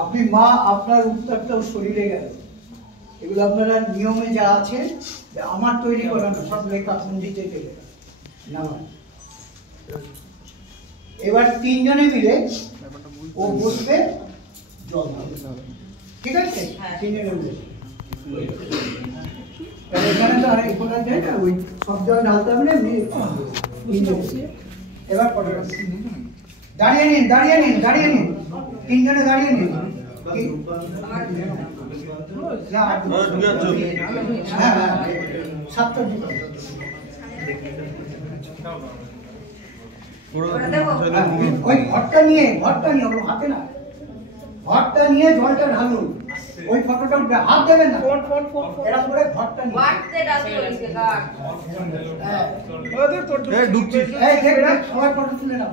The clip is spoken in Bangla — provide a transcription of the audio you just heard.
আপনি মা আপনার উত্তরটাও শরীরে গেল, এগুলো আপনারা নিয়মে যা আছে আমার তৈরি করানো সব লেখা পণ্ডিতে গেলে না। এবার তিনজনে মিলে ও বসবে, জল ঠিক আছে, তিনজনে মিলে এখানে তো অনেক খোলা যায় না, ওই সব জল ঢালতে হবে না। এবার দাঁড়িয়ে নিন, দাঁড়িয়ে নিন, দাঁড়িয়ে নিন, তিনজনে দাঁড়িয়ে নিন। সাতটা ওই ঘরটা নিয়ে হাতে না, ঘরটা নিয়ে জলটা ঢালুন। ওই ফটোটা হাত দেবেন না, এরকম করে ঘরটা নিয়ে সবাই ফটো তুলে নাও।